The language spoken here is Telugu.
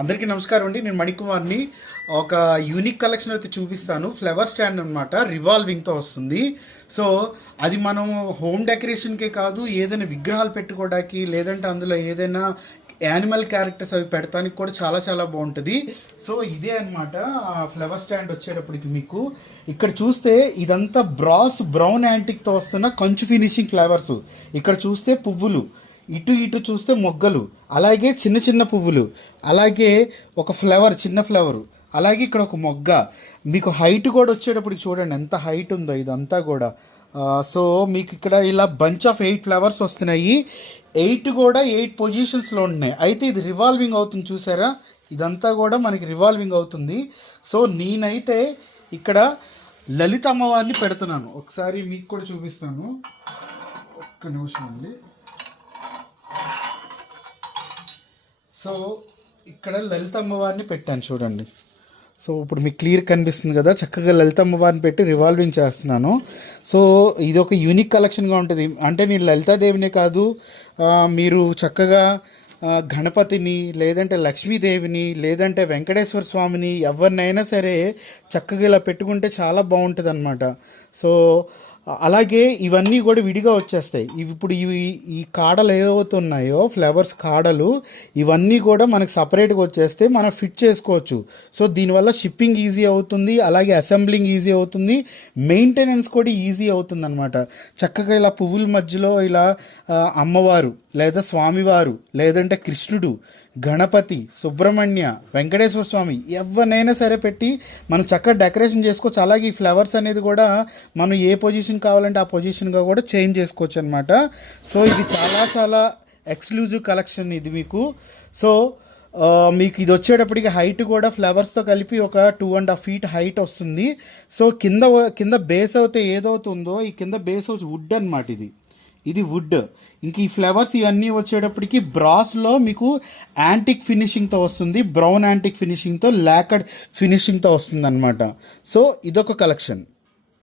అందరికీ నమస్కారం అండి. నేను మణికుమార్ని. ఒక యూనిక్ కలెక్షన్ అయితే చూపిస్తాను. ఫ్లవర్ స్టాండ్ అనమాట, రివాల్వింగ్తో వస్తుంది. సో అది మనం హోమ్ డెకరేషన్కే కాదు, ఏదైనా విగ్రహాలు పెట్టుకోవడానికి, లేదంటే అందులో ఏదైనా యానిమల్ క్యారెక్టర్స్ అవి పెడతానికి కూడా చాలా చాలా బాగుంటుంది. సో ఇదే అనమాట ఫ్లవర్ స్టాండ్ వచ్చేటప్పటికి మీకు ఇక్కడ చూస్తే ఇదంతా బ్రౌన్ యాంటిక్తో వస్తున్న కంచు ఫినిషింగ్ ఫ్లవర్స్. ఇక్కడ చూస్తే పువ్వులు, ఇటు ఇటు చూస్తే మొగ్గలు, అలాగే చిన్న చిన్న పువ్వులు, అలాగే ఒక ఫ్లవర్, చిన్న ఫ్లవరు, అలాగే ఇక్కడ ఒక మొగ్గ. మీకు హైట్ కూడా వచ్చేటప్పటికి చూడండి ఎంత హైట్ ఉందో ఇదంతా కూడా. సో మీకు ఇక్కడ ఇలా బంచ్ ఆఫ్ 8 ఫ్లవర్స్ వస్తున్నాయి. 8 కూడా 8 పొజిషన్స్లో ఉన్నాయి. అయితే ఇది రివాల్వింగ్ అవుతుంది, చూసారా? ఇదంతా కూడా మనకి రివాల్వింగ్ అవుతుంది. సో నేనైతే ఇక్కడ లలిత అమ్మవారిని పెడుతున్నాను. ఒకసారి మీకు కూడా చూపిస్తాను, ఒక్క నిమిషం అండి. సో ఇక్కడ లలిత అమ్మవారిని పెట్టాను చూడండి. సో ఇప్పుడు మీకు క్లియర్ కనిపిస్తుంది కదా, చక్కగా లలిత అమ్మవారిని పెట్టి రివాల్వింగ్ చేస్తున్నాను. సో ఇది ఒక యూనిక్ కలెక్షన్గా ఉంటుంది. అంటే నేను లలితాదేవినే కాదు, మీరు చక్కగా గణపతిని, లేదంటే లక్ష్మీదేవిని, లేదంటే వెంకటేశ్వర స్వామిని, ఎవరినైనా సరే చక్కగా ఇలా పెట్టుకుంటే చాలా బాగుంటుంది అన్నమాట. సో అలాగే ఇవన్నీ కూడా విడిగా వచ్చేస్తాయి. ఇప్పుడు ఈ కాడలు ఏవైతే ఉన్నాయో ఫ్లవర్స్ కాడలు, ఇవన్నీ కూడా మనకు సపరేట్గా వచ్చేస్తే మనం ఫిట్ చేసుకోవచ్చు. సో దీనివల్ల షిప్పింగ్ ఈజీ అవుతుంది, అలాగే అసెంబ్లింగ్ ఈజీ అవుతుంది, మెయింటెనెన్స్ కూడా ఈజీ అవుతుంది అనమాట. చక్కగా ఇలా పువ్వుల మధ్యలో ఇలా అమ్మవారు, లేదా స్వామివారు, లేదంటే కృష్ణుడు, గణపతి, సుబ్రహ్మణ్య, వెంకటేశ్వర స్వామి, ఎవరినైనా సరే పెట్టి మనం చక్కగా డెకరేషన్ చేసుకోవచ్చు. అలాగే ఈ ఫ్లవర్స్ అనేది కూడా మనం ఏ పొజిషన్ కావాలంటే ఆ పొజిషన్గా కూడా చేంజ్ చేసుకోవచ్చు అనమాట. సో ఇది చాలా చాలా ఎక్స్క్లూజివ్ కలెక్షన్ ఇది మీకు. సో మీకు ఇది వచ్చేటప్పటికి హైట్ కూడా ఫ్లవర్స్తో కలిపి ఒక 2.5 feet హైట్ వస్తుంది. సో కింద బేస్ అయితే ఏదవుతుందో, ఈ కింద బేస్ వచ్చి వుడ్ అనమాట. ఇది వుడ్. ఇంక ఈ ఫ్లవర్స్ ఇవన్నీ వచ్చేటప్పటికి బ్రాస్లో మీకు యాంటిక్ ఫినిషింగ్తో వస్తుంది, బ్రౌన్ యాంటిక్ ఫినిషింగ్తో, లాకడ్ ఫినిషింగ్తో వస్తుంది అనమాట. సో ఇదొక కలెక్షన్.